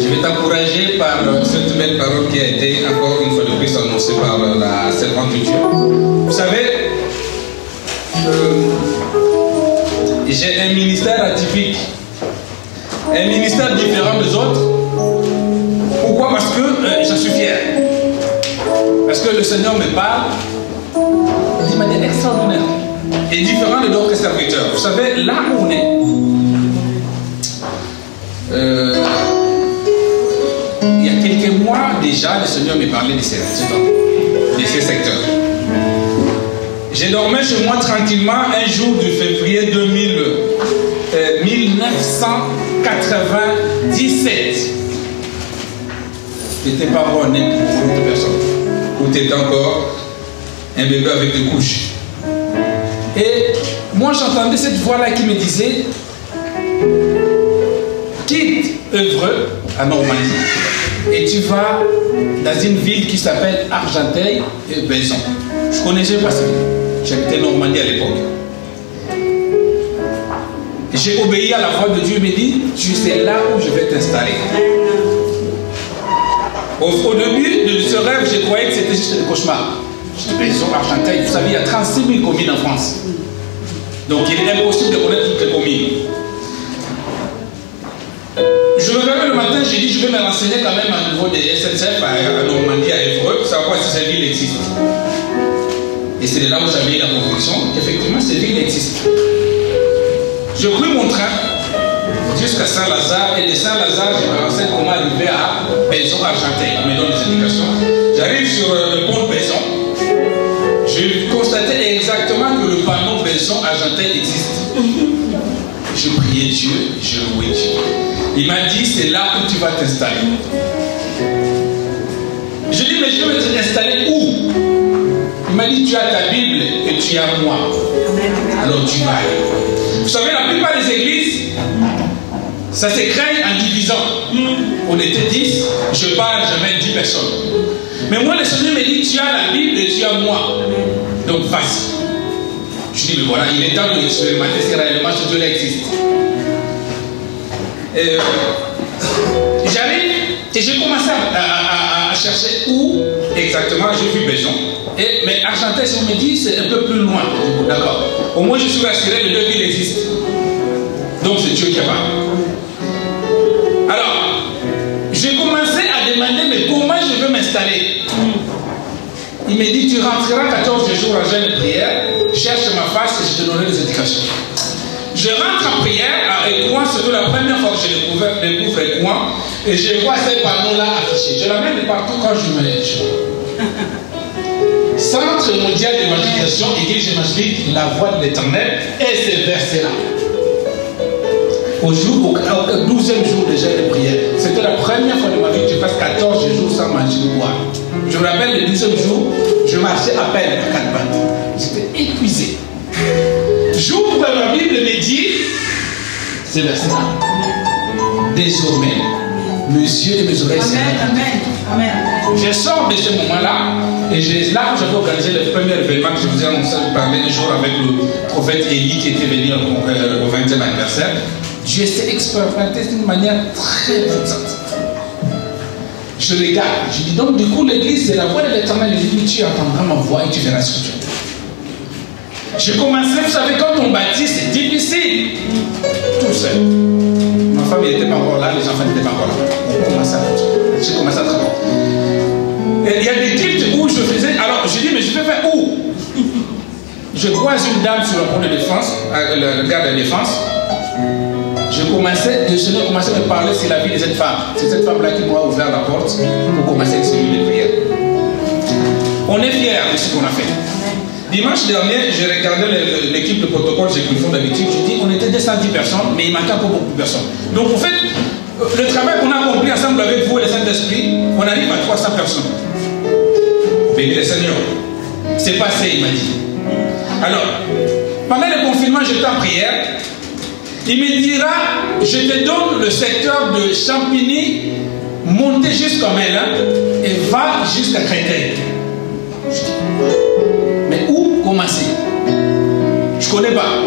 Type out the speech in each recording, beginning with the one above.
Je vais t'encourager par cette belle parole qui a été encore une fois de plus annoncée par la servante de Dieu. Vous savez, j'ai un ministère atypique, un ministère différent des autres. Pourquoi? Parce que j'en suis fier. Parce que le Seigneur me parle d'une manière extraordinaire et différente de d'autres serviteurs. Vous savez, là où on est, il y a quelques mois déjà, le Seigneur me parlait de ces secteurs. J'ai dormi chez moi tranquillement un jour du février 1997. Tu n'étais pas bon né pour autre personne. Ou tu étais encore un bébé avec des couches. Et moi j'entendais cette voix-là qui me disait: quitte Évreux à Normandie et tu vas dans une ville qui s'appelle Argenteuil et Belzon. Je ne connaissais pas ça. J'habitais Normandie à l'époque. J'ai obéi à la voix de Dieu. Il me dit: tu sais là où je vais t'installer. Au début de ce rêve, je croyais que c'était juste un cauchemar. Je dis: Belzon, Argenteuil, vous savez, il y a 36 000 communes en France. Donc il est impossible de connaître toutes les communes. Je me réveille le matin, j'ai dit: je vais me renseigner quand même au niveau des SNCF à Normandie, à Évreux, pour savoir si ces villes existent. Et c'est de là où j'avais eu la conviction qu'effectivement ces villes existent. Je pris mon train jusqu'à Saint-Lazare, et de Saint-Lazare, je me renseigne comment arriver à Belzon, Argenteuil. On me donne des indications. J'arrive sur le pont de Belzon. Je constatais exactement que le panneau Belzon, Argenteuil existe. Je priais Dieu, je louais Dieu. Il m'a dit: c'est là où tu vas t'installer. Je dis: mais je vais t'installer où? Il m'a dit: tu as ta Bible et tu as moi. Alors tu vas aller. Vous savez, la plupart des églises, ça s'écrit en divisant. On était 10, je parle, j'avais 10 personnes. Mais moi, le Seigneur me dit: tu as la Bible et tu as moi. Donc vas-y. Je dis: mais voilà, il est temps de expérimenter si réellement ce Dieu-là existe. J'arrive et j'ai commencé à chercher où exactement. J'ai vu Belzon. Mais Argenteuil, si on me dit, c'est un peu plus loin. D'accord. Au moins, je suis rassuré, les deux villes existent. Donc, c'est Dieu qui a parlé. Alors, j'ai commencé à demander: mais comment je veux m'installer? Il me dit: tu rentreras 14 jours en jeûne de prière, cherche ma face et je te donnerai des indications. Je rentre en prière à Écouen, c'était la première fois que je découvre Écouen, et je vois ces panneaux-là affichés. Je l'amène de partout quand je me lève. Centre mondial d'évangélisation, Église évangélique, la voix de l'Éternel, et ces versets-là. Au 12e jour de jeûne de prière, c'était la première fois de ma vie que je passe 14 jours sans manger ou boire. Je me rappelle, le 12e jour, je marchais à peine à 4 pattes. J'étais épuisé. J'ouvre ma Bible et me dit, c'est verset-là: désormais, mes yeux et mes oreilles s'éveillent. Amen. Je sors de ce moment-là, et là où j'avais organisé le premier événement que je vous ai annoncé, parler un jour avec le prophète Élie qui était venu au 20e anniversaire. Dieu s'est expérimenté d'une manière très puissante. Je regarde, je dis: donc du coup l'église c'est la voix de l'Éternel. Je dis: tu entendras ma voix et tu verras ce que tu veux. J'ai commencé, vous savez, quand on bâtit, c'est difficile. Tout seul. Ma femme n'était pas encore là, les enfants n'étaient pas encore là. J'ai commencé à travailler. Il y a des cultes où je faisais. Alors je dis: mais je vais faire où? Je croise une dame sur le pont de défense, le garde de défense. Le Seigneur commençait à me parler sur la vie de cette femme. C'est cette femme-là qui m'a ouvert la porte pour commencer une cellule de prière. On est fiers de ce qu'on a fait. Dimanche dernier, j'ai regardé l'équipe de protocole, j'ai pris le fond d'habitude. Je dis: on était 210 personnes, mais il manquait encore beaucoup de personnes. Donc en fait, le travail qu'on a accompli ensemble avec vous et le Saint-Esprit, on arrive à 300 personnes. Béni le Seigneur. C'est passé, il m'a dit. Alors, pendant le confinement, j'étais en prière. Il me dira: je te donne le secteur de Champigny, montez jusqu'à Melun et va jusqu'à Créteil. Mais où commencer? Je ne connais pas.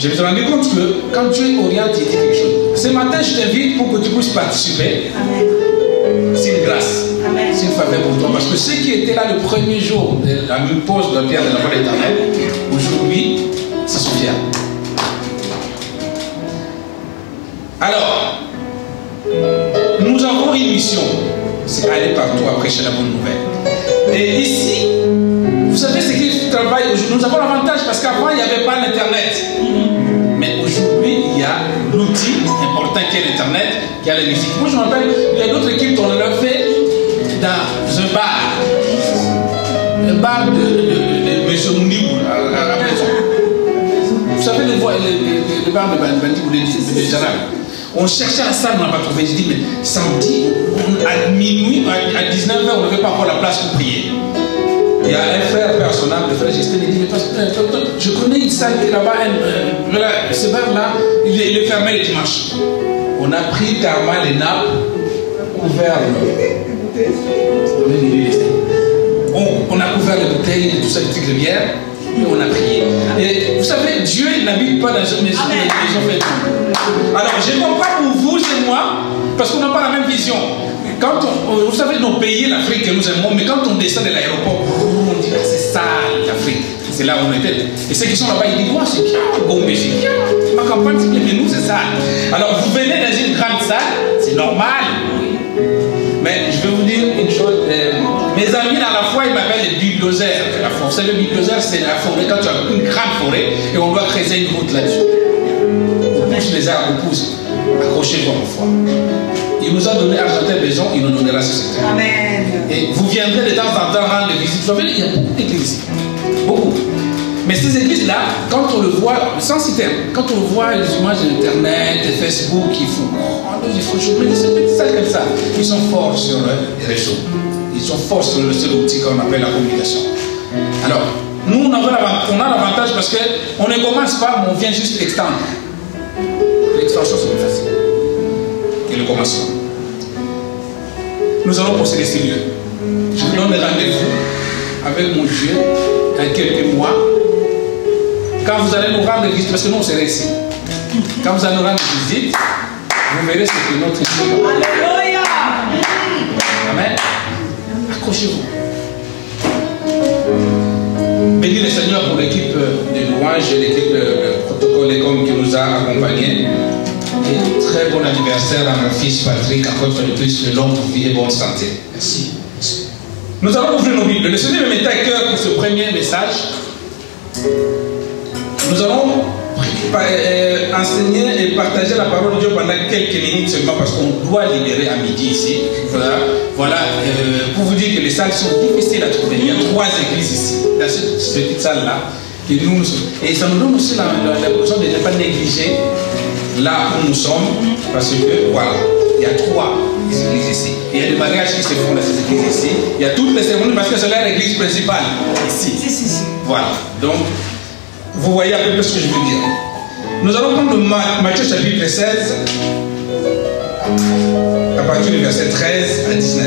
Je me suis rendu compte que quand Dieu oriente, il dit quelque chose. Ce matin, je t'invite pour que tu puisses participer. Amen. C'est une grâce. Amen. C'est une faveur pour toi. Parce que ceux qui étaient là le premier jour de la pause de la pierre de la voie éternelle, aujourd'hui, se souviennent. Alors, nous avons une mission. C'est aller partout à prêcher la bonne nouvelle. Et ici, vous savez ce qui travaille aujourd'hui. Nous avons l'avantage parce qu'avant, il n'y avait pas l'Internet. Mais aujourd'hui, il y a l'outil important qui est l'Internet, qui a la musique. Moi, je me rappelle, il y a d'autres équipes qu'on l'a fait dans un bar. Le bar de M. Mounibou, à la maison. Vous savez, le bar de Bandibou, de Janab. On cherchait la salle, on n'a pas trouvé. Je dis, mais samedi, à minuit, à 19h, on n'avait pas encore la place pour prier. Il y a un frère personnel, le frère Justin, il dit, mais je connais une salle qui est là-bas, ce bar-là, il est fermé les dimanches. On a pris carrément les nappes, couvert on a couvert les bouteilles, tout ça, les trucs de bière, et on a prié. Et vous savez, Dieu n'habite pas dans une maison, alors, je ne comprends pas pour vous et moi, parce qu'on n'a pas la même vision. Quand vous savez, nos pays, l'Afrique que nous aimons, mais quand on descend de l'aéroport, on dit, ah, c'est ça l'Afrique. C'est là où on était. Et ceux qui sont là-bas, ils disent, oh, c'est bien, Gombe, c'est bien. Ma campagne, c'est bien, mais nous, c'est ça. Alors, vous venez dans une grande salle, c'est normal. Mais je vais vous dire une chose. Mes amis, dans la foi, ils m'appellent les bibliosères. Vous savez, le bibliosère, c'est la forêt. Quand tu as une grande forêt, et on doit creuser une route là-dessus. On pousse les arbres, on pousse. Accrochez-vous en foi. Il nous a donné Argentin Maison, il nous donnera ce secteur. Amen. Et vous viendrez de temps en temps rendre visite. Vous savez, il y a beaucoup d'églises. Beaucoup. Mais ces églises-là, quand on le voit, sans citer, quand on voit les images d'Internet, de Facebook, ils font chouper, c'est ça comme ça. Ils sont forts sur les réseaux. Ils sont forts sur le seul outil qu'on appelle la communication. Alors, nous, on a l'avantage parce qu'on ne commence pas, mais on vient juste extendre. L'extension, c'est plus facile. Et le commencement. Nous allons posséder ces lieux. Je vous donne rendez-vous avec mon Dieu dans quelques mois. Quand vous allez nous rendre visite, parce que nous on serait ici. Quand vous allez nous rendre visite, vous verrez ce que notre Dieu. Alléluia. Amen. Accrochez-vous. Bénis le Seigneur pour l'équipe de louange et l'équipe de protocole Écom qui nous a accompagnés. Et très bon anniversaire à mon fils Patrick, encore une fois de plus, de longue vie et bonne santé. Merci. Nous allons ouvrir nos Bibles. Le Seigneur me mettait à cœur pour ce premier message. Nous allons enseigner et partager la parole de Dieu pendant quelques minutes seulement parce qu'on doit libérer à midi ici. Voilà, pour vous dire que les salles sont difficiles à trouver. Il y a 3 églises ici, dans cette petite salle-là. Et ça nous donne aussi l'impression de ne pas négliger là où nous sommes, parce que voilà, il y a 3 églises ici. Il y a des mariages qui se font dans ces églises ici. Il y a toutes les cérémonies parce que c'est là l'église principale ici. Voilà, donc vous voyez à peu près ce que je veux dire. Nous allons prendre Matthieu chapitre 16, à partir du verset 13 à 19.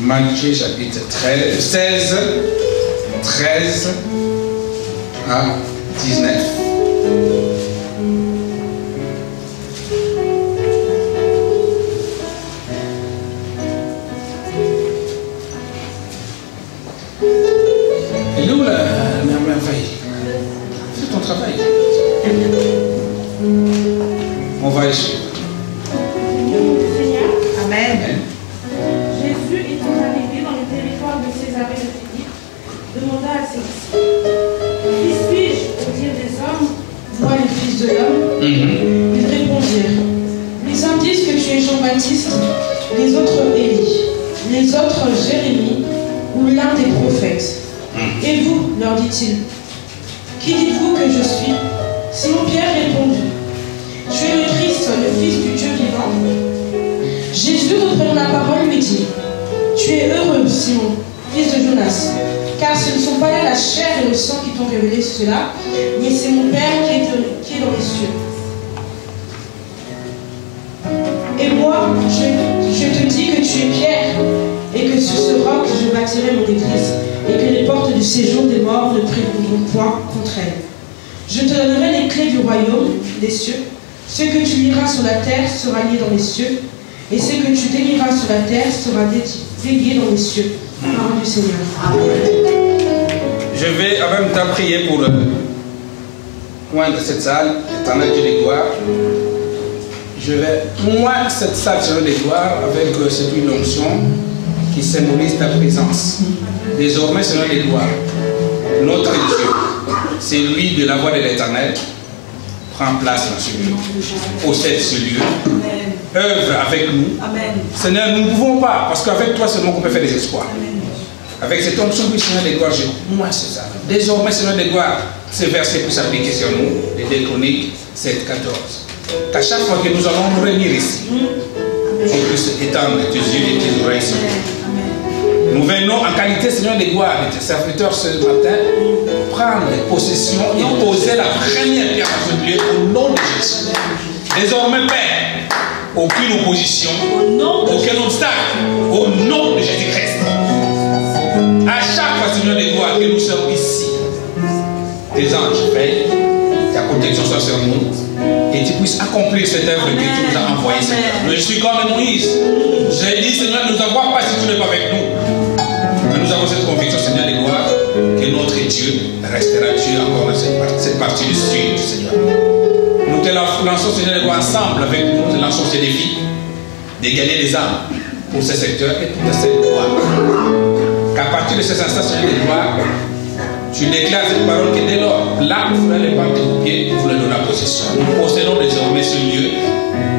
Matthieu chapitre 16, 13 à 19. Elle est où la mère faillie? Fais ton travail. On va échouer. Amen. Jésus étant arrivé dans le territoire de Césarée de Philippe, demanda à ses disciples, qui suis-je au dire des hommes, moi le Fils de l'homme? Ils répondirent, les uns disent que tu es Jean-Baptiste, les autres Élie, les autres Jérémie ou l'un des prophètes. Et vous, leur dit-il, qui dites-vous que je suis? Simon-Pierre répondit, tu es le Christ, le Fils du Dieu vivant. Jésus, reprenant la parole, lui dit, tu es heureux, Simon, fils de Jonas, car ce ne sont pas là la chair et le sang qui t'ont révélé cela, mais c'est mon Père qui est dans les cieux. Et moi, je te dis que tu es Pierre, et que sur ce roc, je bâtirai mon église, et que les portes du séjour des morts ne prévaudront point contre elle. Je te donnerai les clés du royaume des cieux. Ce que tu liras sur la terre sera lié dans les cieux, et ce que tu délieras sur la terre sera délié dans les cieux. Parole du Seigneur. Je vais en même temps prier pour moindre cette salle, éternel Dieu des gloires. Je vais moindre cette salle, Seigneur des gloires, avec cette onction qui symbolise ta présence. Désormais, Seigneur des gloires, notre Dieu, c'est lui de la voix de l'Éternel, prend place dans ce lieu, possède ce lieu, œuvre avec nous. Amen. Seigneur, nous ne pouvons pas, parce qu'avec toi seulement qu'on peut faire des exploits. Amen. Avec cette onction du Seigneur des gloires, moi c'est ça. Désormais, Seigneur des gloires, ces versets pour s'appliquer sur nous, les 2 Chroniques 7, 14. Qu'à chaque fois que nous allons nous réunir ici, tu puisses étendre tes yeux et tes oreilles sur nous. Nous venons en qualité, Seigneur des gloires, de tes serviteurs ce matin, prendre possession et poser la première pierre dans ce lieu au nom de Jésus. Désormais, Père, aucune opposition, aucun obstacle, au nom de Jésus-Christ. À chaque fois, Seigneur des gloires, que nous sommes ici, tes anges veillent, ta protection soit sur nous, et tu puisses accomplir cette œuvre que tu nous as envoyée, Seigneur. Je suis comme Moïse. J'ai dit, Seigneur, ne nous envoie pas si tu n'es pas avec nous. Mais nous avons cette conviction, Seigneur des gloires, que notre Dieu restera Dieu encore dans cette partie du sud, Seigneur. Nous te lançons, Seigneur des gloires, ensemble avec nous, nous te lançons ces défis de gagner les âmes pour ce secteur et pour cette gloire. Qu'à partir de ces instants, Seigneur des gloires, tu déclares cette parole que dès lors, là où vous allez pas de vos pieds, vous le donnez la possession. Nous possédons désormais ce lieu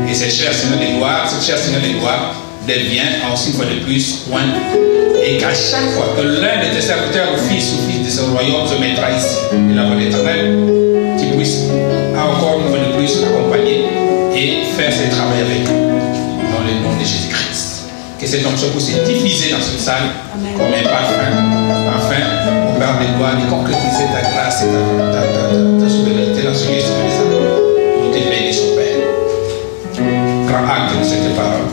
et cette chère Seigneur des gloires, devient aussi une fois de plus point. Et qu'à chaque fois que l'un de tes serviteurs, fils ou fils de ce royaume, se mettra ici, et la voix de l'Éternel, tu puisses encore une fois de plus l'accompagner et faire ce travail avec nous, dans le nom de Jésus-Christ. Que cette onction puisse se diffuser dans cette salle comme un parfum, afin, au Père des gloires, de concrétiser ta grâce et ta souveraineté dans ce lieu, nous te bénissons, Père. Grand acte de cette parole.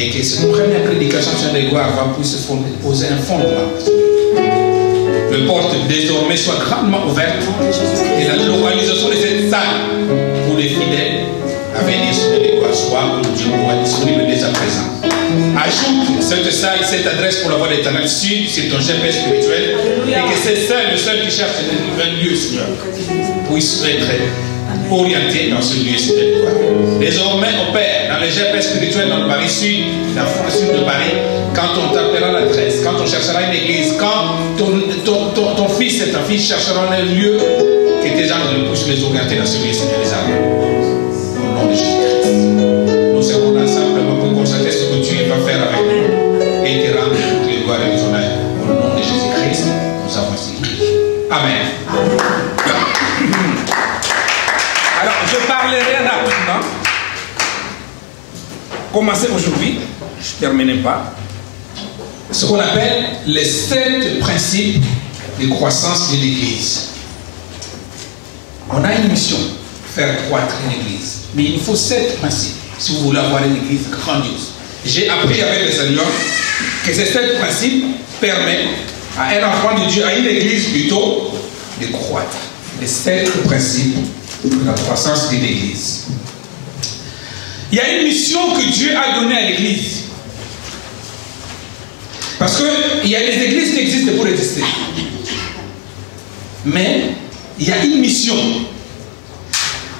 Et que cette première prédication sur les gloires va pouvoir poser un fondement. Le porte désormais soit grandement ouverte et la localisation de cette salle pour les fidèles à venir sur les gloires soit où Dieu pourra disponible dès à présent. Ajoute cette salle, cette adresse pour la voix de l'Éternel sur ton GPS spirituel. Alléluia. Et que c'est le seul qui cherche un lieu, Seigneur, puisse être orienté dans ce lieu, Seigneur. Désormais, au Père, dans les GPS spirituels, dans le Paris Sud, dans le sud de Paris, quand on tapera l'adresse, quand on cherchera une église, quand ton fils et ta fille chercheront un lieu, que tes anges puissent les orienter dans ce lieu, Seigneur les âmes. Au nom de Jésus-Christ. Nous serons là simplement pour constater ce que tu vas faire avec nous et te rendre toutes les gloires et les honneurs. Au nom de Jésus-Christ, nous avons ainsi prié. Amen. Alors, je parlerai rapidement. Commencer aujourd'hui, je ne termine pas, ce qu'on appelle les 7 principes de croissance de l'Église. On a une mission, faire croître l'Église. Mais il faut 7 principes si vous voulez avoir une Église grandiose. J'ai appris avec les seigneurs que ces 7 principes permettent à un enfant de Dieu, à une Église plutôt, de croître. Les 7 principes de la croissance de l'Église. Il y a une mission que Dieu a donnée à l'Église. Parce qu'il y a des églises qui existent pour exister. Mais il y a une mission.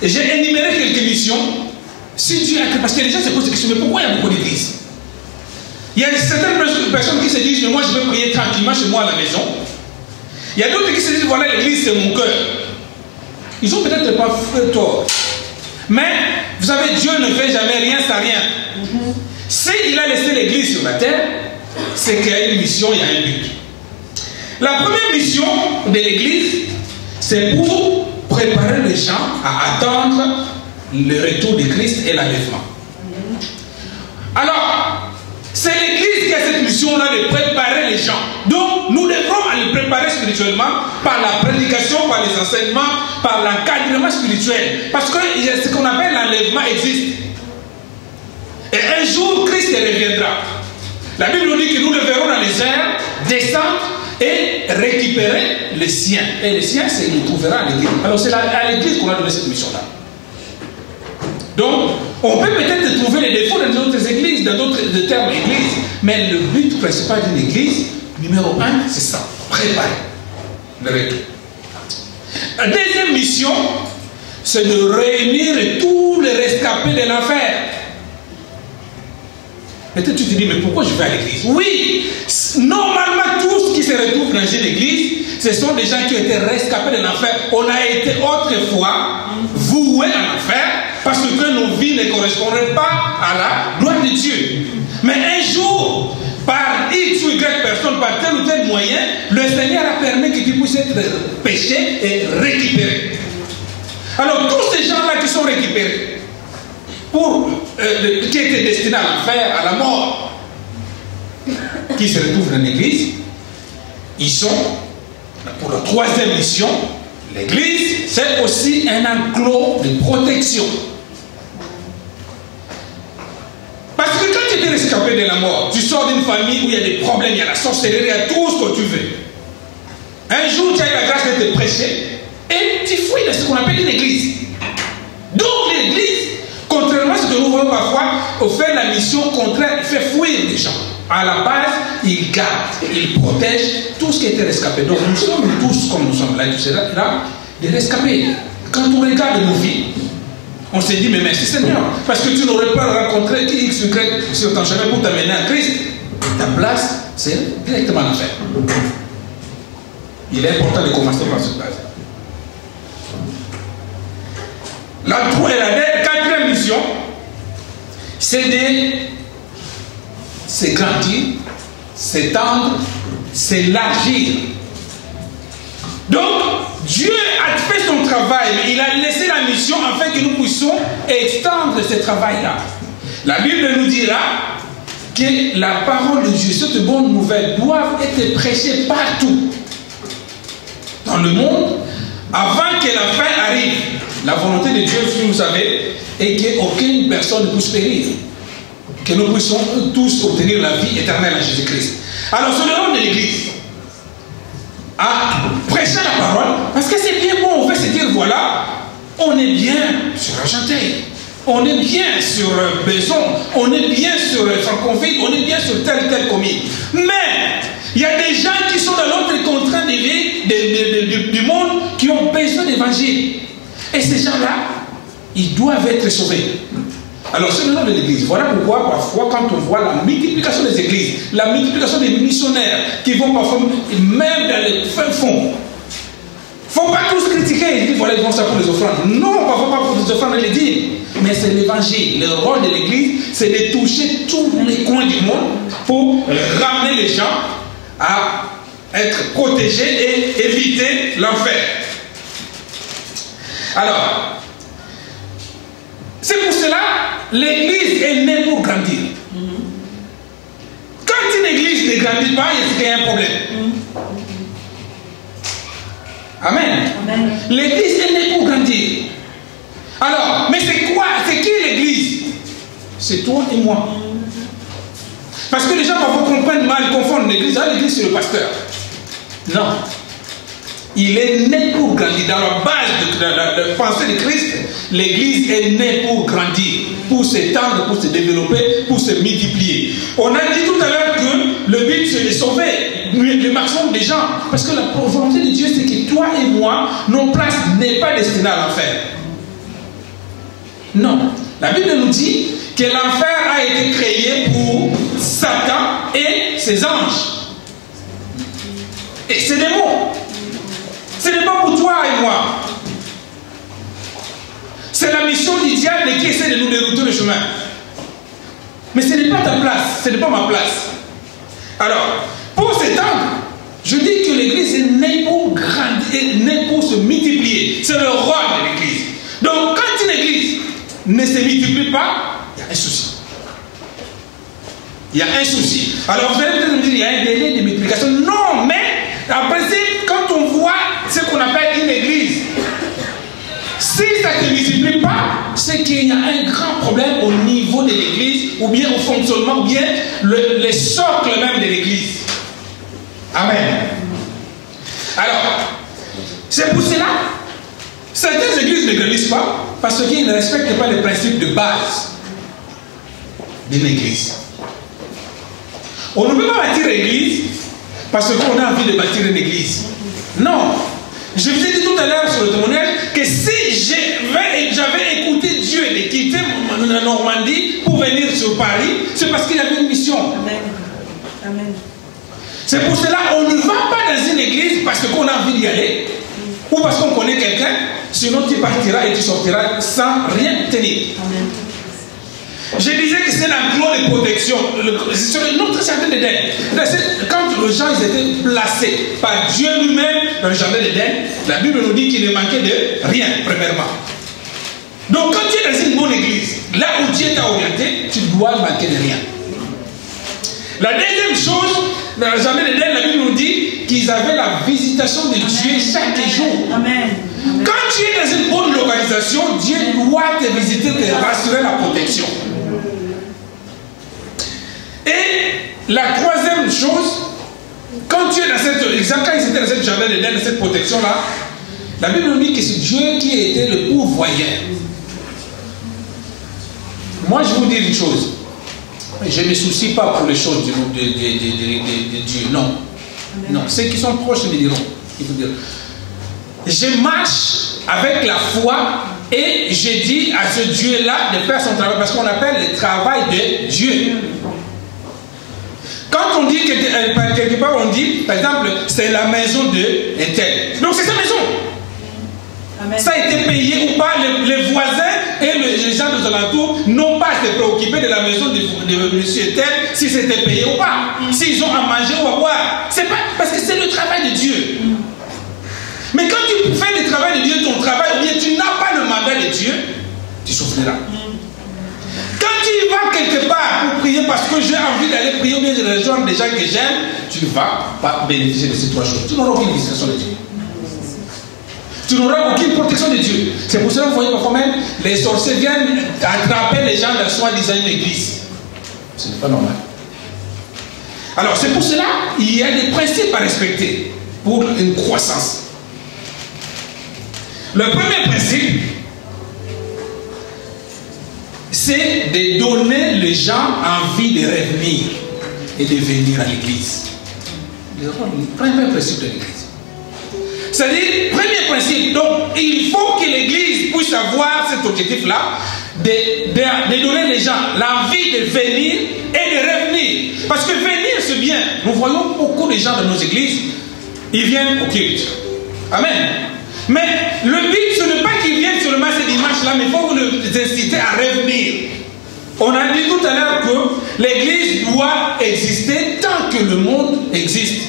Et j'ai énuméré quelques missions. Si Dieu a... Parce que les gens se posent des questions, mais pourquoi il y a beaucoup d'églises? Il y a certaines personnes qui se disent, mais moi je vais prier tranquillement chez moi à la maison. Il y a d'autres qui se disent, voilà l'église c'est mon cœur. Ils ont peut-être pas fait tort. Mais, vous savez, Dieu ne fait jamais rien sans rien. S'il a laissé l'église sur la terre, c'est qu'il y a une mission, il y a un but. La première mission de l'église, c'est pour préparer les gens à attendre le retour de Christ et l'enlèvement. Alors, c'est l'église qui a cette mission-là de préparer les gens. Donc, nous devrons les préparer spirituellement par la prédication, par les enseignements, par l'encadrement spirituel. Parce que ce qu'on appelle l'enlèvement existe. Et un jour, Christ reviendra. La Bible nous dit que nous le verrons dans les airs, descendre, et récupérer les siens. Et les siens, c'est il trouvera à l'église. Alors c'est à l'église qu'on a donné cette mission-là. Donc, on peut peut-être trouver les défauts dans d'autres églises, dans d'autres termes églises, mais le but principal d'une église, numéro 1, c'est ça, préparer le retour. La deuxième mission, c'est de réunir tous les rescapés de l'enfer. Peut-être tu te dis, mais pourquoi je vais à l'église? Oui, normalement, tout ce qui se retrouve dans une église, ce sont des gens qui ont été rescapés de l'enfer. On a été autrefois voués à l'enfer parce que nos vies ne correspondaient pas à la gloire de Dieu. Mais un jour, par X ou Y personne, par tel ou tel moyen, le Seigneur a permis que tu puisses être péché et récupéré. Alors, tous ces gens-là qui sont récupérés, qui étaient destinés à l'enfer, à la mort, qui se retrouvent dans l'église, ils sont, pour la troisième mission, l'église, c'est aussi un enclos de protection. Parce que quand tu es rescapé de la mort, tu sors d'une famille où il y a des problèmes, il y a la sorcellerie, il y a tout ce que tu veux. Un jour, tu as eu la grâce de te prêcher et tu fouilles dans ce qu'on appelle une église. Donc l'église, contrairement à ce que nous voyons parfois, au fait la mission contraire, fait fouiller les gens. À la base, il garde, il protège tout ce qui était rescapé. Donc nous sommes tous, comme nous sommes là, tous là, des rescapés. Quand on regarde nos vies, on se dit, mais merci Seigneur, parce que tu n'aurais pas rencontré X ou Y sur ton chemin pour t'amener à Christ. Ta place, c'est directement l'enfer. Il est important de commencer par cette base. La quatrième mission, c'est de s'agrandir, s'étendre, s'élargir. Donc, Dieu a fait son travail, mais il a laissé la mission afin que nous puissions étendre ce travail-là. La Bible nous dira que la parole de Dieu, cette bonne nouvelle, doit être prêchée partout dans le monde avant que la fin arrive. La volonté de Dieu, vous savez, est qu'aucune personne ne puisse périr. Que nous puissions tous obtenir la vie éternelle en Jésus-Christ. Alors, c'est le rôle de l'Église à prêcher la parole, parce que c'est bien bon, on veut se dire, voilà, on est bien sur Argenteuil, on est bien sur Beson, on est bien sur Franconville, on est bien sur telle commune. Mais, il y a des gens qui sont dans l'autre contraint de vie du monde qui ont besoin d'évangile. Et ces gens-là, ils doivent être sauvés. Alors, c'est le nom de l'église. Voilà pourquoi, parfois, quand on voit la multiplication des églises, la multiplication des missionnaires qui vont parfois, même dans les fins fonds, il ne faut pas tous critiquer. Ils disent, voilà, ils vont ça pour les offrandes. Non, parfois pas pour les offrandes, les dire. Mais c'est l'évangile. Le rôle de l'église, c'est de toucher tous les coins du monde pour ramener les gens à être protégés et éviter l'enfer. Alors, c'est pour cela l'église est née pour grandir. Quand une église ne grandit pas, il y a un problème. Amen. Amen. L'église est née pour grandir. Alors, mais c'est quoi? C'est qui l'église? C'est toi et moi. Parce que les gens parfois comprennent mal, ils confondent l'église. Ah, l'église c'est le pasteur. Non. Il est né pour grandir. Dans la base de la pensée de Christ, l'église est née pour grandir, pour s'étendre, pour se développer, pour se multiplier. On a dit tout à l'heure que le but c'est de sauver le maximum des gens. Parce que la volonté de Dieu, c'est que toi et moi, nos places n'est pas destinées à l'enfer. Non. La Bible nous dit que l'enfer a été créé pour Satan et ses anges. Et ses démons. Ce n'est pas pour toi et moi. C'est la mission du diable qui essaie de nous dérouter le chemin. Mais ce n'est pas ta place, ce n'est pas ma place. Alors, pour s'étendre, je dis que l'église est née pour grandir, est née pour se multiplier. C'est le rôle de l'église. Donc, quand une église ne se multiplie pas, il y a un souci. Il y a un souci. Alors, vous allez peut-être me dire, il y a un délai de multiplication. Non, mais après, quand on voit ce qu'on appelle une église, si ça ne se multiplie pas, c'est qu'il y a un grand problème au niveau de l'église, ou bien au fonctionnement, ou bien les socles même de l'église. Amen. Alors, c'est pour cela, certaines églises ne grandissent pas parce qu'ils ne respectent pas les principes de base d'une église. On ne peut pas bâtir une église parce qu'on a envie de bâtir une église. Non. Je vous ai dit tout à l'heure sur le témoignage que si j'avais écouté Dieu de quitter la Normandie pour venir sur Paris, c'est parce qu'il y avait une mission. Amen. Amen. C'est pour cela qu'on ne va pas dans une église parce qu'on a envie d'y aller ou parce qu'on connaît quelqu'un, sinon tu partiras et tu sortiras sans rien tenir. Amen. Je disais que c'est l'enclos de protection. Sur notre jardin d'Éden. Quand les gens ils étaient placés par Dieu lui-même dans le jardin d'Éden, la Bible nous dit qu'il ne manquait de rien, premièrement. Donc quand tu es dans une bonne église, là où Dieu t'a orienté, tu dois manquer de rien. La deuxième chose, dans le jardin d'Éden, la Bible nous dit qu'ils avaient la visitation de Dieu chaque jour. Amen. Quand tu es dans une bonne localisation, Dieu doit te visiter, te rassurer la protection. Et la troisième chose, quand tu es dans cette, exemple, quand ils étaient dans cette jardin d'Éden, dans cette protection-là, la Bible nous dit que c'est Dieu qui était le pourvoyeur. Moi, je vais vous dire une chose. Je ne me soucie pas pour les choses de Dieu. Non. Non. Ceux qui sont proches me diront. Je marche avec la foi et je dis à ce Dieu-là de faire son travail parce qu'on appelle le travail de Dieu. Quand on dit quelque part, on dit, par exemple, c'est la maison de tel. Donc c'est sa maison. Amen. Ça a été payé ou pas, les voisins et les gens des alentours n'ont pas à se préoccuper de la maison de monsieur tel, si c'était payé ou pas. S'ils ont à manger ou à boire. C'est pas parce que c'est le travail de Dieu. Mais quand tu fais le travail de Dieu, ton travail, ou bien tu n'as pas le mandat de Dieu, tu souffriras. Quand tu vas quelque part pour prier parce que j'ai envie d'aller prier ou bien de rejoindre des gens que j'aime, tu ne vas pas bénéficier de ces trois choses. Tu n'auras aucune discrétion de Dieu. Tu n'auras aucune protection de Dieu. C'est pour cela que vous voyez parfois même les sorciers viennent attraper les gens dans soi-disant une église. Ce n'est pas normal. Alors c'est pour cela qu'il y a des principes à respecter pour une croissance. Le premier principe, c'est de donner les gens envie de revenir et de venir à l'église. Le premier principe de l'église. C'est-à-dire, premier principe, donc il faut que l'église puisse avoir cet objectif-là, de donner les gens l'envie de venir et de revenir. Parce que venir, c'est bien. Nous voyons beaucoup de gens dans nos églises, ils viennent au culte. Amen. Mais le but, ce n'est pas qu'ils viennent seulement ce dimanche-là, mais il faut les inciter à revenir. On a dit tout à l'heure que l'église doit exister tant que le monde existe.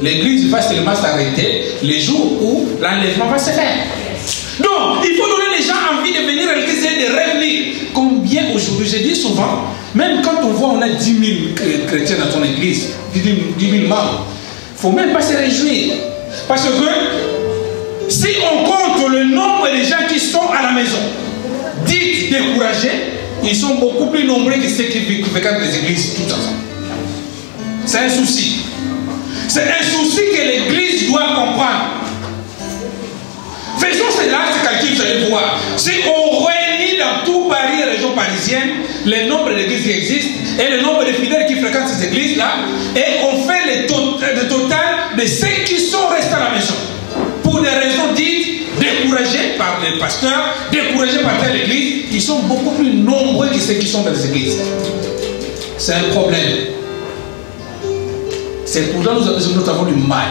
L'église va seulement s'arrêter les jours où l'enlèvement va se faire. Donc, il faut donner les gens envie de venir à l'église et de revenir. Combien aujourd'hui, je dis souvent, même quand on voit on a 10 000 chrétiens dans ton église, 10 000 membres, il ne faut même pas se réjouir. Parce que si on compte le nombre de gens qui sont à la maison, dites découragés, ils sont beaucoup plus nombreux que ceux qui fréquentent les églises tout ensemble. C'est un souci. C'est un souci que l'église doit comprendre. Faisons cela, ce calcul, vous allez voir. Si on réunit dans tout Paris et région parisienne le nombre d'églises qui existent et le nombre de fidèles qui fréquentent ces églises-là, et on fait le total de ceux qui sont restés à la maison, pour des raisons dites, découragés par les pasteurs, découragés par telle église, ils sont beaucoup plus nombreux que ceux qui sont dans les églises. C'est un problème. C'est pour ça que nous avons du mal.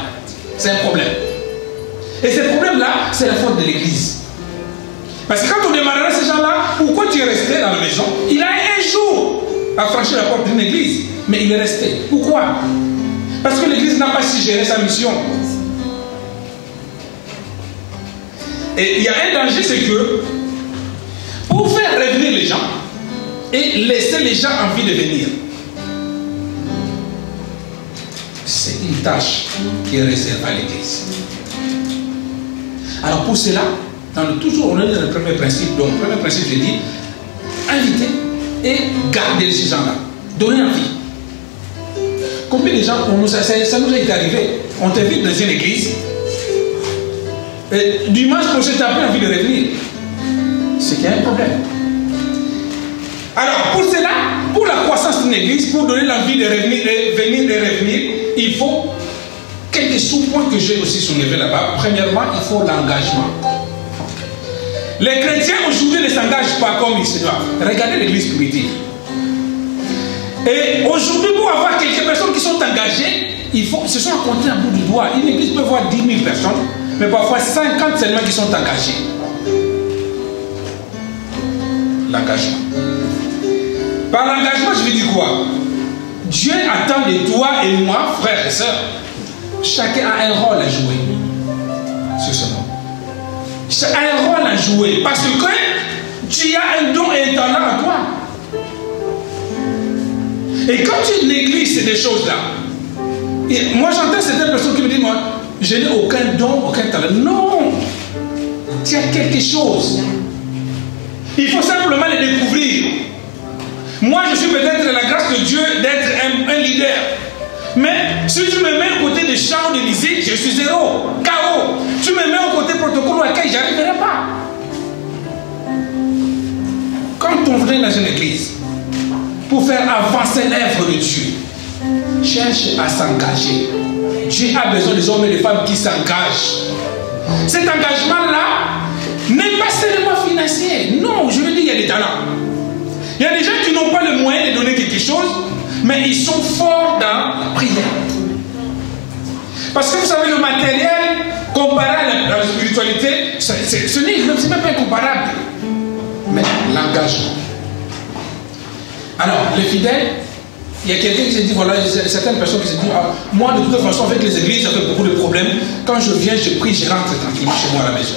C'est un problème. Et ce problème-là, c'est la faute de l'église. Parce que quand on demandera à ces gens-là, pourquoi tu es resté dans la maison? Il a un jour à franchir la porte d'une église, mais il est resté. Pourquoi? Parce que l'église n'a pas suggéré sa mission. Et il y a un danger, c'est que pour faire revenir les gens et laisser les gens envie de venir, c'est une tâche qui est réservée à l'église. Alors pour cela, toujours on est dans le premier principe. Donc le premier principe, je dis, inviter et garder ces gens-là. Donner envie. Combien de gens, ça nous est arrivé, on t'invite dans une église, dimanche prochain, tu n'as plus envie de revenir. C'est qu'il y a un problème. Alors, pour cela, pour la croissance d'une église, pour donner l'envie de revenir, venir et revenir, il faut quelques sous-points que j'ai aussi soulevés là-bas. Premièrement, il faut l'engagement. Les chrétiens aujourd'hui ne s'engagent pas comme ils se doivent. Regardez l'église primitive. Et aujourd'hui, pour avoir quelques personnes qui sont engagées, il faut, ce sont à compter à bout du doigt. Une église peut avoir 10 000 personnes, mais parfois 50 seulement qui sont engagées. L'engagement. Par l'engagement, je veux dire quoi? Dieu attend de toi et moi, frères et sœurs. Chacun a un rôle à jouer sur ce monde. Chacun a un rôle à jouer parce que tu as un don et un talent à toi. Et quand tu négliges ces choses-là, moi j'entends certaines personnes qui me disent, moi, je n'ai aucun don, aucun talent. Non, tu as quelque chose. Il faut simplement le découvrir. Moi, je suis peut-être la grâce de Dieu d'être un leader. Mais si tu me mets au côté des chants de musique, je suis zéro, KO. Tu me mets au côté protocole auquel je n'arriverai pas. Quand on vient dans une église, pour faire avancer l'œuvre de Dieu, cherche à s'engager. Dieu a besoin des hommes et des femmes qui s'engagent. Cet engagement-là n'est pas seulement financier. Non, je veux dire, il y a des talents. Il y a des gens qui n'ont pas le moyen de donner quelque chose, mais ils sont forts dans la prière. Parce que vous savez, le matériel, comparé à la spiritualité, ce n'est même pas incomparable. Mais l'engagement. Alors, les fidèles, il y a quelqu'un qui se dit, voilà, certaines personnes qui se disent, ah, moi de toute façon, avec les églises, j'avais beaucoup de problèmes. Quand je viens, je prie, je rentre tranquillement chez moi à la maison.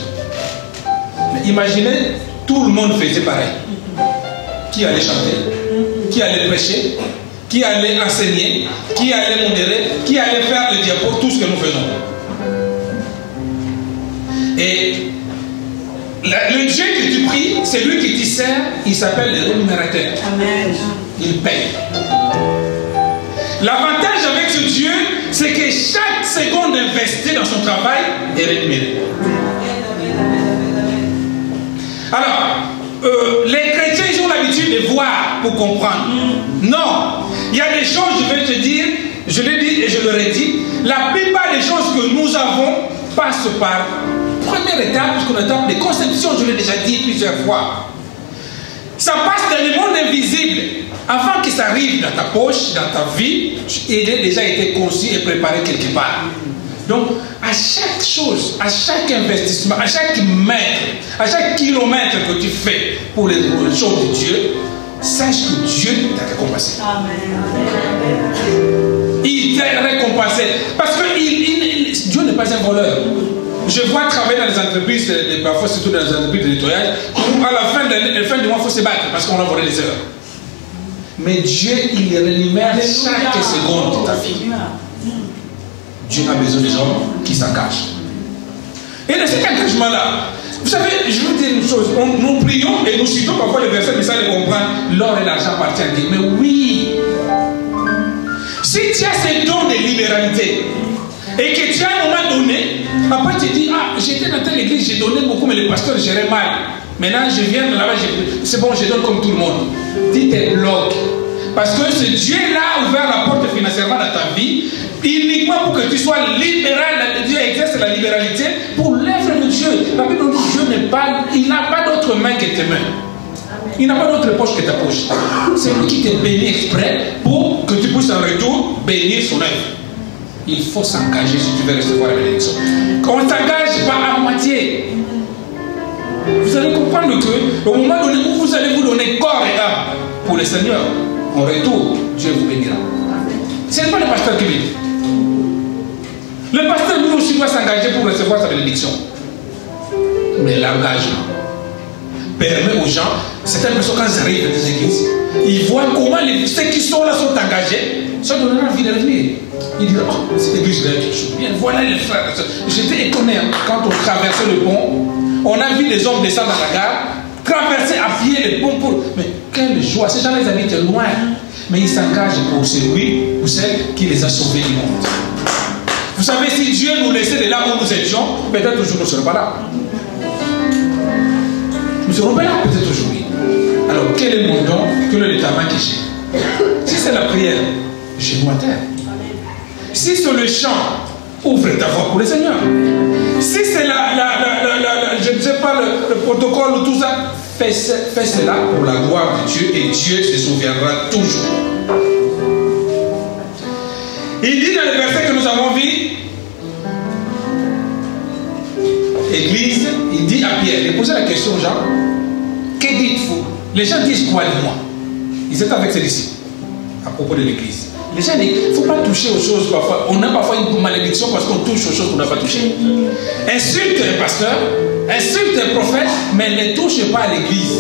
Mais imaginez, tout le monde faisait pareil. Qui allait chanter, qui allait prêcher, qui allait enseigner, qui allait modérer, qui allait faire le diapo, tout ce que nous faisons. Et le Dieu que tu pries, c'est lui qui t'y sert, il s'appelle le rémunérateur. Amen. Il paye. L'avantage avec ce Dieu, c'est que chaque seconde investie dans son travail est rémunérée. Alors, les chrétiens, ils ont l'habitude de voir pour comprendre. Non, il y a des choses, je vais te dire, je l'ai dit et je le redis, la plupart des choses que nous avons passent par première étape, ce qu'on appelle des conceptions, je l'ai déjà dit plusieurs fois. Ça passe dans le monde invisible. Avant que ça arrive dans ta poche, dans ta vie, il a déjà été conçu et préparé quelque part. Donc, à chaque chose, à chaque investissement, à chaque mètre, à chaque kilomètre que tu fais pour les choses de Dieu, sache que Dieu t'a récompensé. Il t'a récompensé. Parce que Dieu n'est pas un voleur. Je vois travailler dans les entreprises, parfois surtout dans les entreprises de nettoyage, où à la fin du mois, il faut se battre parce qu'on a volé les heures. Mais Dieu, il rémunère chaque seconde de ta vie. Dieu a besoin des hommes qui s'engagent. Et de cet engagement-là, vous savez, je vous dis une chose, nous prions et nous citons parfois les versets, mais ça les comprendre, l'or et l'argent appartiennent à Dieu. Mais oui, si tu as ces dons de libéralité, et que tu as à un moment donné, après tu dis, ah, j'étais dans telle église, j'ai donné beaucoup, mais le pasteur gérait mal. Maintenant, je viens de là-bas, c'est bon, je donne comme tout le monde. Dis tes blocs. Parce que ce Dieu-là a ouvert la porte financièrement dans ta vie, uniquement pour que tu sois libéral. Dieu exerce la libéralité pour l'œuvre de Dieu. La Bible nous dit Dieu n'est pas, il n'a pas d'autre main que tes mains. Il n'a pas d'autre poche que ta poche. C'est lui qui te bénit exprès pour que tu puisses en retour bénir son œuvre. Il faut s'engager si tu veux recevoir la bénédiction. On ne s'engage pas à moitié. Vous allez comprendre que au moment donné où vous allez vous donner corps et âme pour le Seigneur, en retour, Dieu vous bénira. Ce n'est pas le pasteur qui bénit. Le pasteur lui aussi doit s'engager pour recevoir sa bénédiction. Mais l'engagement permet aux gens, certaines personnes quand ils arrivent dans des églises, ils voient comment ceux qui sont là sont engagés, ça donne envie de revenir. Ils disent, oh, cette église là est quelque chose. Bien, voilà les frères. J'étais étonné quand on traversait le pont, on a vu les hommes descendre dans la gare, traverser à pied le pont pour... Mais quelle joie, ces gens-là ils habitent loin, mais ils s'engagent pour celui ou celle qui les a sauvés du monde. Vous savez, si Dieu nous laissait de là où nous étions, peut-être aujourd'hui nous ne serons pas là. Nous ne serons pas là peut-être aujourd'hui. Alors, quel est mon don? Quel est le talent que j'ai? Si c'est la prière, j'ai-moi à terre. Si c'est le chant, ouvre ta voix pour le Seigneur. Si c'est je ne sais pas, le protocole ou tout ça, fais cela pour la gloire de Dieu et Dieu se souviendra toujours. Il dit dans le verset que nous avons vu, Église, il dit à Pierre, il posait la question aux gens, que dites-vous? Les gens disent quoi de moi? Ils étaient avec ses disciples à propos de l'Église. Les gens disent, il ne faut pas toucher aux choses parfois. On a parfois une malédiction parce qu'on touche aux choses qu'on n'a pas touchées. Insulte un pasteur, insulte un prophète, mais ne touche pas à l'Église.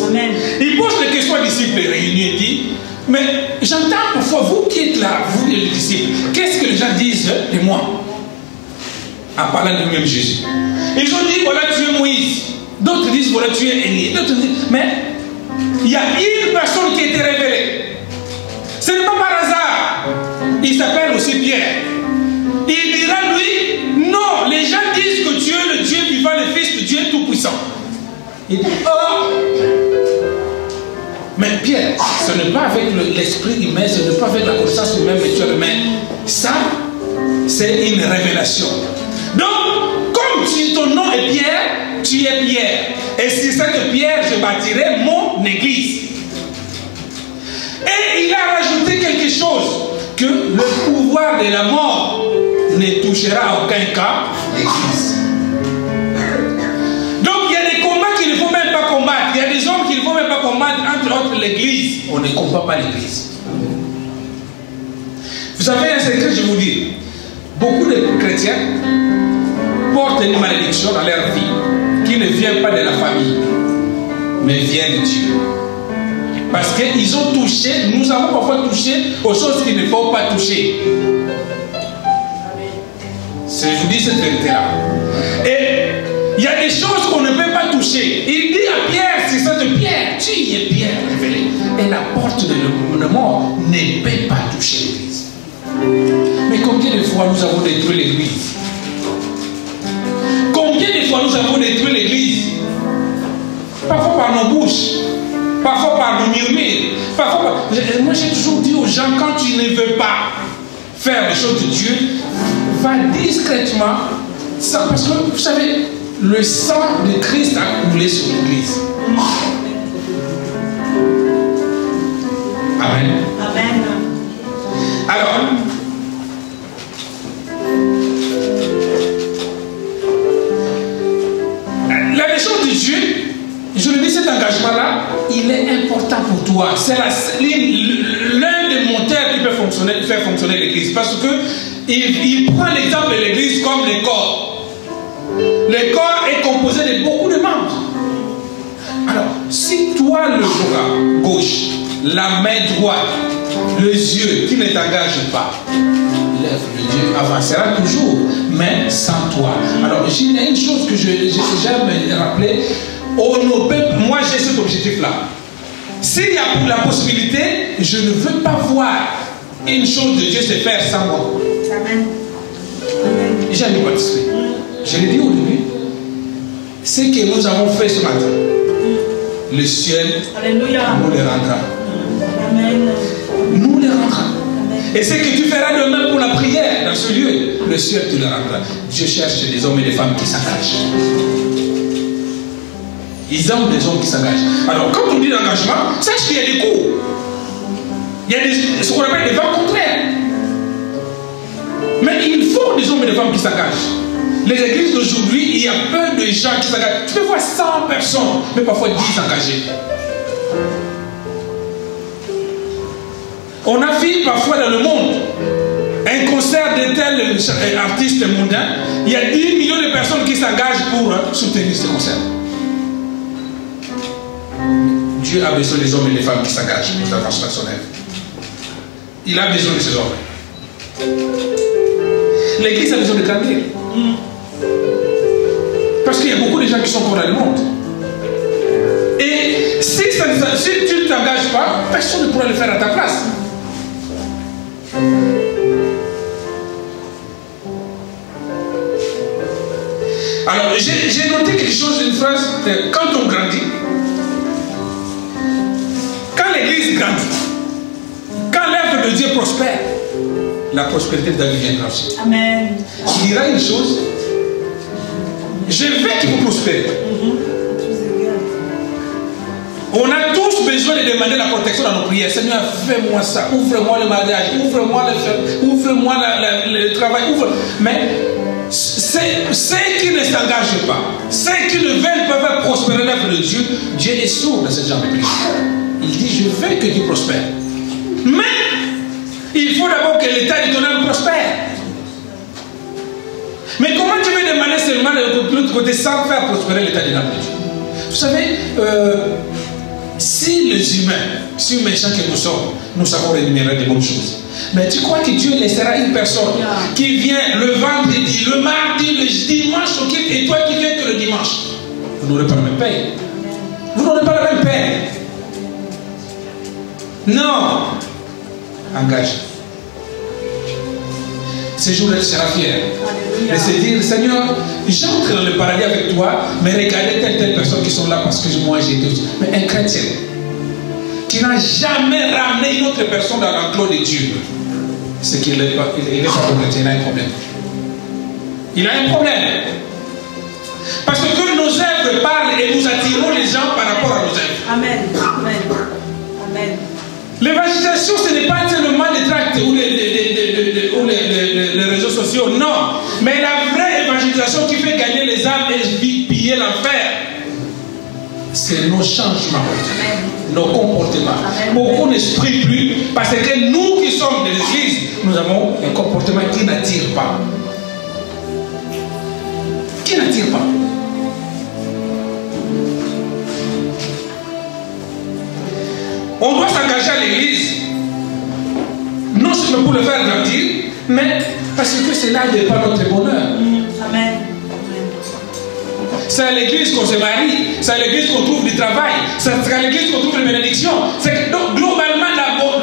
Il pose la question aux disciples réunis et dit, mais j'entends parfois, vous qui êtes là, vous les disciples, qu'est-ce que les gens disent de moi? En parlant de même Jésus. Ils ont dit, voilà, tu es Moïse. D'autres disent, voilà, tu es Élie. D'autres disent, mais il y a une personne qui a été révélée. Ce n'est pas par hasard. Il s'appelle aussi Pierre. Il dira, lui, non, les gens disent que tu es le Dieu vivant, le Fils de Dieu Tout-Puissant. Il dit, oh, mais Pierre, ce n'est pas avec l'esprit humain, ce n'est pas avec la connaissance humaine, mais tu es humain. Ça, c'est une révélation. Donc, comme ton nom est Pierre, tu es Pierre. Et c'est ça que Pierre, je bâtirai mon église. Et il a rajouté quelque chose, que le pouvoir de la mort ne touchera à aucun cas l'église. Donc il y a des combats qu'il ne faut même pas combattre. Il y a des hommes qu'il ne faut même pas combattre, entre autres l'église. On ne combat pas l'église. Vous savez un secret, je vous dis. Beaucoup de chrétiens portent une malédiction dans leur vie qui ne vient pas de la famille, mais vient de Dieu. Parce qu'ils ont touché, nous avons parfois touché aux choses qu'il ne faut pas toucher. Je vous dis cette vérité-là. Et il y a des choses qu'on ne peut pas toucher. Il dit à Pierre, c'est ça de Pierre, tu es Pierre révélé. Et la porte de la mort ne peut pas toucher l'église. Mais combien de fois nous avons détruit l'église? Combien de fois nous avons détruit l'église? Parfois par nos bouches. Parfois par nos murmures. Parfois par... Moi j'ai toujours dit aux gens, quand tu ne veux pas faire les choses de Dieu, va discrètement. Ça, parce que vous savez, le sang de Christ a coulé sur l'église. Amen. Amen. Alors, la mission de Dieu, je le dis, cet engagement-là, il est important pour toi. C'est l'un des moteurs qui peut faire fonctionner l'église. Parce que il prend l'exemple de l'église comme le corps. Le corps est composé de beaucoup de membres. Alors, si toi, le bras gauche, la main droite, les yeux qui ne t'engagent pas, lève le Dieu avancera toujours, mais sans toi. Alors, il y a une chose que j'aime rappeler. Moi, j'ai cet objectif-là. S'il y a la possibilité, je ne veux pas voir une chose de Dieu se faire sans moi. Amen. J'ai dû participer. Je l'ai dit au début. Ce que nous avons fait ce matin, le ciel Alléluia. nous le rendra. Amen. Nous le rendra. Et ce que tu feras demain pour la prière dans ce lieu, le ciel te le rendra. Dieu cherche des hommes et des femmes qui s'engagent. Ils aiment des hommes qui s'engagent. Alors, quand on dit l'engagement, sache qu'il y a des coups. Il y a ce qu'on appelle des vents contraires. Mais il faut des hommes et des femmes qui s'engagent. Les églises d'aujourd'hui, il y a peu de gens qui s'engagent. Tu peux voir 100 personnes, mais parfois 10 engagés. On a vu parfois dans le monde un concert de tel artiste mondain. Il y a 10 millions de personnes qui s'engagent pour soutenir ce concert. Dieu a besoin des hommes et des femmes qui s'engagent pour sa transformation personnelle. Il a besoin de ces hommes. L'église a besoin de grandir. Parce qu'il y a beaucoup de gens qui sont encore dans le monde. Et si tu ne t'engages pas, personne ne pourra le faire à ta place. Alors, j'ai noté quelque chose, une phrase, quand on grandit, quand l'église grandit, quand l'œuvre de Dieu prospère, la prospérité de David viendra aussi. Amen. Il dira une chose, je veux que vous prospérez. On a tous besoin de demander la protection dans nos prières. Seigneur, fais-moi ça, ouvre-moi le mariage, ouvre-moi le travail, mais ceux qui ne s'engagent pas, ceux qui ne veulent pas faire prospérer l'œuvre de Dieu, Dieu est sourd de ce genre de prière. Il dit, je veux que tu prospères. Mais il faut d'abord que l'état de ton âme prospère. Mais comment tu veux demander seulement de l'autre côté sans faire prospérer l'état de l'âme de Dieu? Vous savez, si les humains, si méchants que nous sommes, nous savons rémunérer des bonnes choses. Mais tu crois que Dieu laissera une personne qui vient le vendredi, le mardi, le dimanche, et toi qui viens que le dimanche? Vous n'aurez pas la même paye. Vous n'aurez pas la même paye. Non. Engage. Ce jour-là, tu seras fier. Et se dire, Seigneur, j'entre dans le paradis avec toi, mais regardez telle personne qui sont là parce que moi j'ai été aussi. Mais un chrétien qui n'a jamais ramené une autre personne dans l'enclos de Dieu, c'est qu'il n'est pas chrétien, il a un problème. Il a un problème. Parce que nos œuvres parlent et nous attirons les gens par rapport à nos œuvres. Amen. Amen. Amen. L'évangélisation, ce n'est pas seulement les tracts ou les réseaux sociaux, non. Mais la vraie évangélisation qui fait gagner les âmes et piller l'enfer, c'est nos changements, nos comportements. Beaucoup ne se prient plus parce que nous qui sommes de l'église, nous avons un comportement qui n'attire pas. Qui n'attire pas. On doit s'engager à l'église, non seulement pour le faire grandir, mais parce que c'est là n'est pas notre bonheur. Amen. C'est à l'église qu'on se marie, c'est à l'église qu'on trouve du travail, c'est à l'église qu'on trouve les bénédictions. Donc globalement,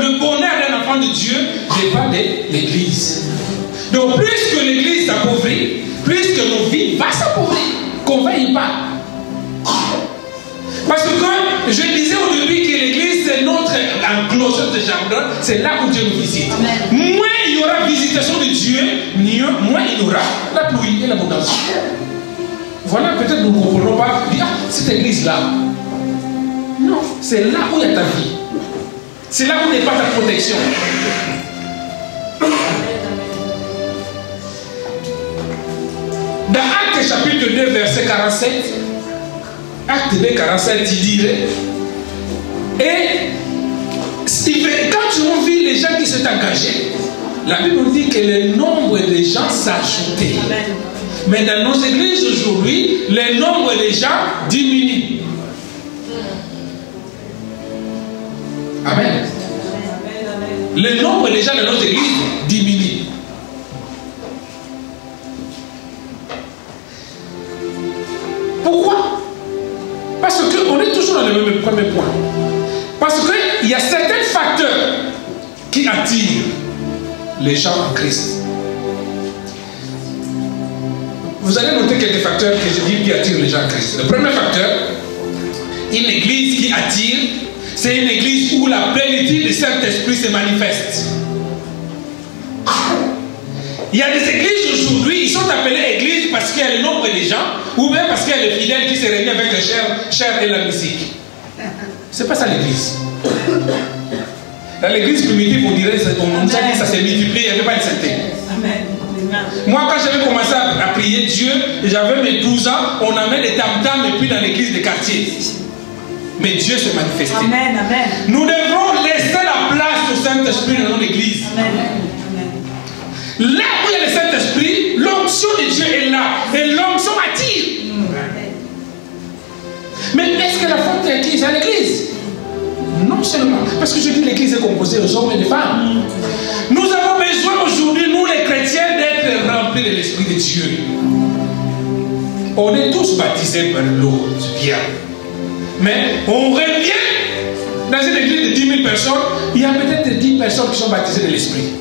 le bonheur d'un enfant de Dieu dépend de l'église. Donc plus que l'église s'appauvrit, plus que nos vies vont s'appauvrir, qu'on ne veuille pas. Parce que quand je disais au début que l'église c'est notre enclosure de jardin, c'est là où Dieu nous visite. Amen. Moins il y aura visitation de Dieu, moins il y aura la pluie et l'abondance. Voilà, peut-être nous ne comprenons pas bien cette église-là. Non, c'est là où il y a ta vie. C'est là où n'est pas ta protection. Dans Actes chapitre 2, verset 47, Acte 2, 47, il dirait, et quand tu vu les gens qui sont engagés, la Bible nous dit que le nombre de gens s'ajoutait. Mais dans nos églises aujourd'hui, le nombre de gens diminue. Amen. Le nombre de gens dans nos églises diminue. Pourquoi? Parce qu'on est toujours dans le même premier point. Parce qu'il y a certains facteurs qui attirent les gens en Christ. Vous allez noter quelques facteurs que je dis qui attirent les gens en Christ. Le premier facteur, une église qui attire, c'est une église où la plénitude du Saint-Esprit se manifeste. Il y a des églises aujourd'hui, ils sont appelés églises parce qu'il y a le nombre de gens, ou bien parce qu'il y a les fidèles qui se réunissent avec le chair et la musique. C'est pas ça l'église. Dans l'église primitive, on dirait on dirait que ça s'est multiplié, il n'y avait pas de sainteté. Moi, quand j'avais commencé à prier Dieu, j'avais mes 12 ans, on avait des tam-tams et puis dans l'église de quartier. Mais Dieu s'est manifesté. Amen, amen. Nous devrons laisser la place au Saint-Esprit dans notre église. Là où il y a le Saint-Esprit, l'onction de Dieu est là. Et l'onction attire. Mais est-ce que la faute est à qui? C'est à l'église? Non seulement. Parce que je dis l'église est composée aux hommes et des femmes. Nous avons besoin aujourd'hui, nous les chrétiens, d'être remplis de l'Esprit de Dieu. On est tous baptisés par l'eau, c'est bien. Mais on revient dans une église de 10 000 personnes, il y a peut-être 10 personnes qui sont baptisées de l'Esprit.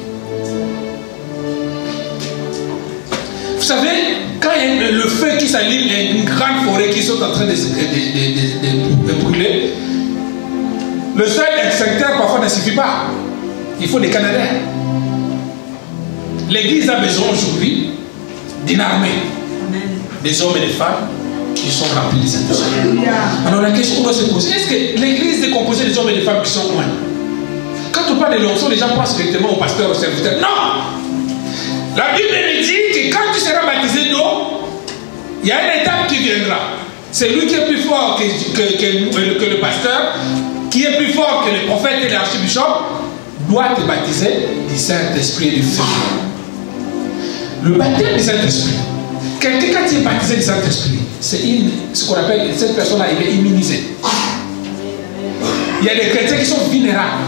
Vous savez, quand il y a le feu qui s'allume, il y a une grande forêt qui sont en train de brûler. Le seul extincteur parfois ne suffit pas. Il faut des Canadiens. L'Église a besoin aujourd'hui d'une armée, des hommes et des femmes qui sont remplis de Saint-Esprit. Alors la question doit se poser, est-ce que l'Église est composée des hommes et des femmes qui sont loin? Quand on parle de l'onction, les gens pensent directement au pasteur, au serviteur. Non! La Bible nous dit que quand tu seras baptisé d'eau, il y a une étape qui viendra. C'est lui qui est plus fort que le pasteur, qui est plus fort que le prophète et l'archibishop, doit te baptiser du Saint-Esprit et du feu. Le baptême du Saint-Esprit, quelqu'un quand il est baptisé du Saint-Esprit, c'est ce qu'on appelle, cette personne-là, il est immunisé. Il y a des chrétiens qui sont vulnérables.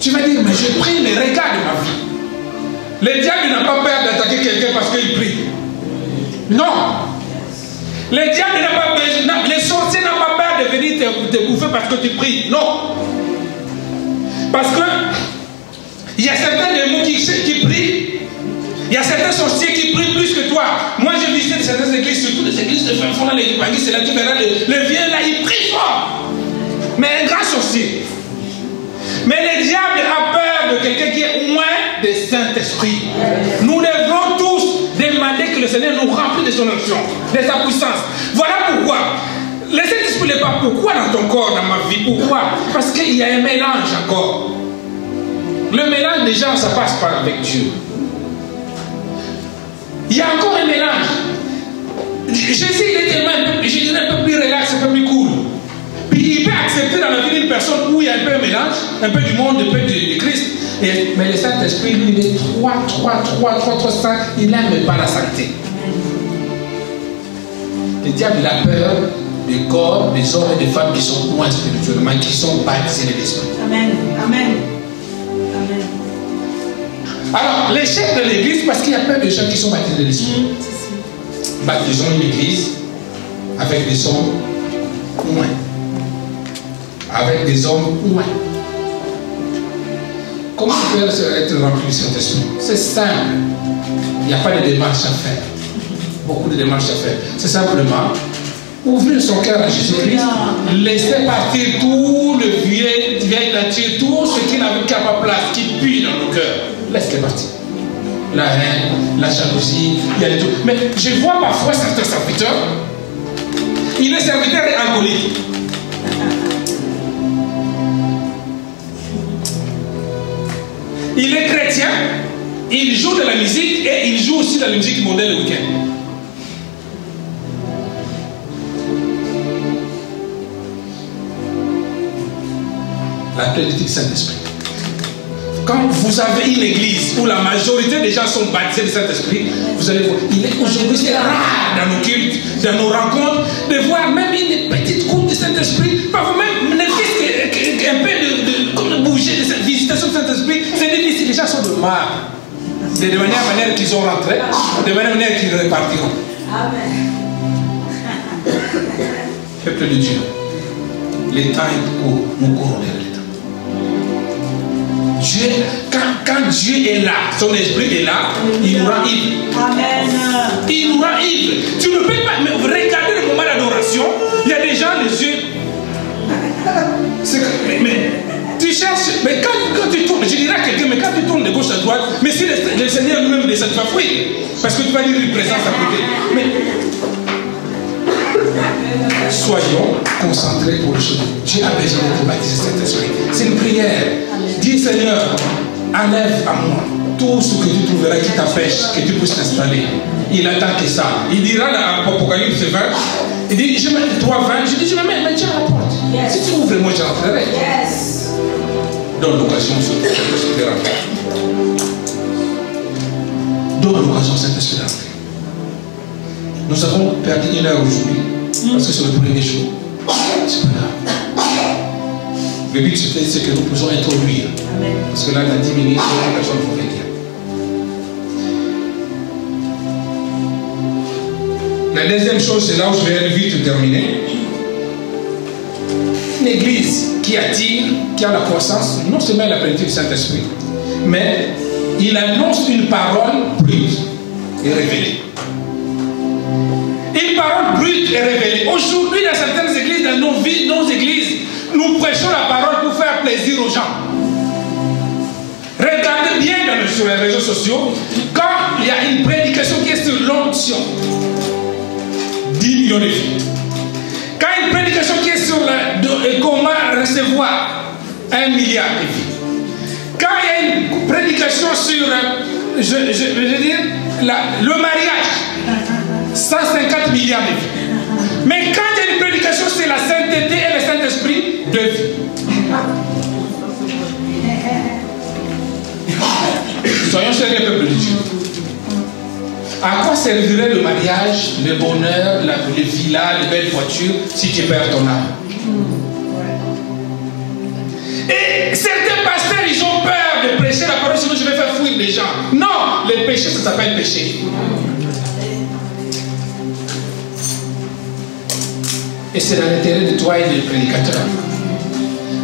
Tu vas dire, mais je prie, mais regarde ma vie. Le diable n'a pas peur d'attaquer quelqu'un parce qu'il prie. Non. Le diable n'a pas peur, les sorciers n'ont pas peur de venir te bouffer parce que tu pries. Non. Parce que il y a certains démons qui prient. Il y a certains sorciers qui prient plus que toi. Moi, j'ai visité certaines églises, surtout des églises de fin fond, là, les églises, c'est là, tu verras, le vieux là, il prie fort. Mais un grand sorcier. Mais le diable a peur de quelqu'un qui est loin du Saint-Esprit. Nous devons tous demander que le Seigneur nous remplisse de son onction, de sa puissance. Voilà pourquoi. Le Saint-Esprit n'est pas pourquoi dans ton corps, dans ma vie. Pourquoi? Parce qu'il y a un mélange encore. Le mélange déjà, ça passe par avec Dieu. Il y a encore un mélange. Jésus, il est tellement un peu plus relax, un peu plus cool. Puis il peut accepter dans la vie d'une personne où il y a un peu un mélange, un peu du monde, un peu du Christ. Mais le Saint-Esprit, lui, il est 3, 5, il n'aime pas la sainteté. Le diable, il a peur des corps, des hommes et des femmes qui sont loin spirituellement, qui sont baptisés de l'Esprit. Amen. Amen. Amen. Alors, l'échec de l'église, parce qu'il y a plein de gens qui sont baptisés de l'Esprit. Baptisons une église avec des hommes loin. Avec des hommes loin. Comment faire être rempli du Saint-Esprit? C'est simple. Il n'y a pas de démarche à faire. Beaucoup de démarches à faire. C'est simplement ouvrir son cœur à Jésus-Christ, laisser partir tout le vieil nature, tout ce qui n'a pas place, qui pue dans nos cœurs. Laisse-les partir. La haine, la jalousie, il y a tout. Mais je vois parfois certains serviteurs, il est serviteur et alcoolique. Il est chrétien, il joue de la musique et il joue aussi de la musique mondaine le week-end. La plénitude du Saint-Esprit. Quand vous avez une église où la majorité des gens sont baptisés du Saint-Esprit, vous allez voir, il est aujourd'hui, c'est rare dans nos cultes, dans nos rencontres, de voir même une petite coupe du Saint-Esprit, parfois même ne fût qu'un peu de bouger de cette visitation du Saint-Esprit, c'est difficile, les gens sont de marre. De manière qu'ils ont rentré, de manière qu'ils repartiront. Amen. Peuple de Dieu, les temps est court, nous courons vers les temps. Dieu, quand Dieu est là, son esprit est là, il nous rend ivre. Amen. Il nous rend ivre. Tu ne peux pas, mais regarder le moment d'adoration, il y a des gens, les yeux. Mais tu cherches, mais quand tu tournes, je dirais à quelqu'un, mais quand tu tournes de gauche à droite, mais si le Seigneur lui-même descend, tu vas fuir. Parce que tu vas dire une présence à côté. Mais soyons concentrés pour le chemin. Dieu a besoin de baptiser cet esprit. C'est une prière. Dis Seigneur, enlève à moi tout ce que tu trouveras qui t'empêche, que tu puisses t'installer. Il attend que ça. Il dira dans Apocalypse 20, il dit, je mets 3, 20, je dis, je me mets, mais Dieu à la porte. Yes. Si tu ouvres, moi j'entrerai. Yes. Donne l'occasion au Saint-Esprit de rentrer. Donne l'occasion au Saint-Esprit de rentrer. Nous avons perdu 1 heure aujourd'hui, parce que c'est le premier jour. C'est pas grave. Le but c'est que nous puissions introduire. Amen. Parce que là, dans 10 minutes, personne ne peut venir. La deuxième chose, c'est là où je vais vite terminer. Une église qui attire, qui a la croissance, non seulement la plénitude du Saint-Esprit, mais il annonce une parole prise. et révélée. Une parole brute et révélée. Aujourd'hui, dans certaines églises, dans nos églises, nous prêchons la parole pour faire plaisir aux gens. Regardez bien sur les réseaux sociaux, quand il y a une prédication qui est sur l'onction, 10 millions de vues. Quand il y a une prédication qui est sur comment recevoir 1 milliard de vues. Quand il y a une prédication sur je veux dire, le mariage, 150 milliards de vues. Mais quand il y a une prédication sur la sainteté et le Saint-Esprit, 2 vues. Soyons sérieux, peuple de Dieu. À quoi servirait le mariage, le bonheur, les villas, les belles voitures, si tu perds ton âme? Et certains pasteurs, ils ont peur de prêcher la parole, sinon je vais faire fuir les gens. Non, le péché, ça s'appelle péché. Et c'est dans l'intérêt de toi et des prédicateurs.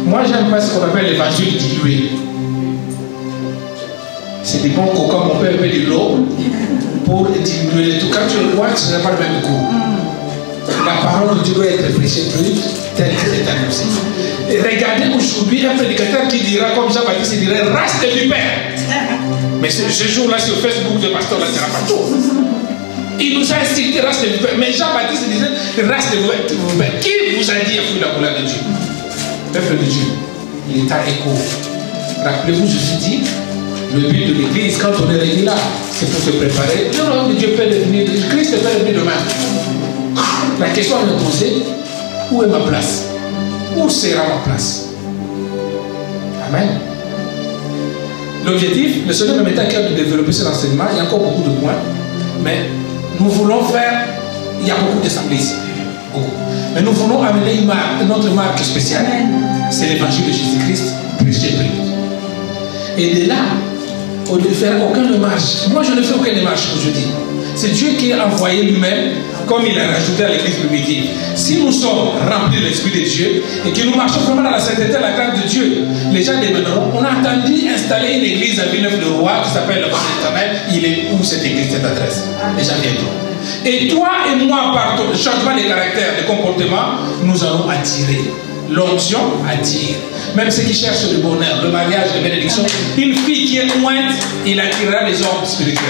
Moi, j'aime pas ce qu'on appelle l'évangile dilué. C'est des bons coca, mon père met de l'eau pour diminuer le tout. Quand tu le bois, ce n'est pas le même goût. La parole de Dieu doit être prêchée plus telle que c'est annoncé. Et regardez aujourd'hui un prédicateur qui dira, comme Jean-Baptiste, il dirait race de vipères. Mais ce jour-là, sur Facebook, le pasteur là, ne sera pas tout. Il nous a incité race de vipères. Mais Jean-Baptiste disait race de vipères. Qui vous a dit à fuir la colère de Dieu? Peuple de Dieu, l'état est court. Rappelez-vous, Jésus dit, le but de l'église, quand on est réunis là, c'est pour se préparer. Le royaume de Dieu peut devenir, Christ peut devenir demain. La question est posée, où est ma place? Où sera ma place? Amen. L'objectif, le Seigneur me met à cœur de développer cet enseignement. Il y a encore beaucoup de points, mais nous voulons faire, il y a beaucoup d'assemblées ici. Beaucoup. Mais nous voulons amener notre marque spéciale. C'est l'évangile de Jésus-Christ, prêché. Et de là, au lieu de faire aucune démarche, moi je ne fais aucune démarche aujourd'hui. C'est Dieu qui a envoyé lui-même, comme il a rajouté à l'église primitive. Si nous sommes remplis de l'Esprit de Dieu et que nous marchons vraiment dans la sainteté, la grâce de Dieu, les gens deviendront. On a entendu installer une église à Villeneuve-le-Roi qui s'appelle le Bon Éternel. Il est où cette église, cette adresse? Les gens viendront. Et toi et moi, par ton changement de caractère, de comportement, nous allons attirer. L'onction attire. Même ceux qui cherchent le bonheur, le mariage, la bénédiction, une fille qui est lointe, il attirera les hommes spirituels.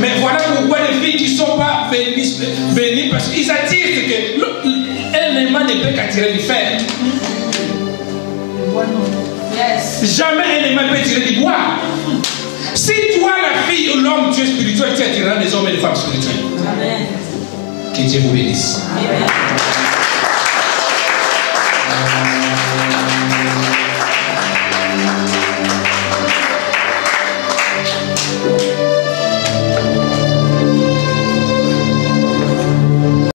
Mais voilà pourquoi les filles qui ne sont pas bénies, parce qu'ils attirent ce que un aimant ne peut qu'attirer du fer. Jamais un aimant peut tirer du bois. Si toi, la fille ou l'homme, tu es spirituel, tu attireras les hommes et les femmes spirituelles. Amen. Que Dieu vous bénisse. Amen.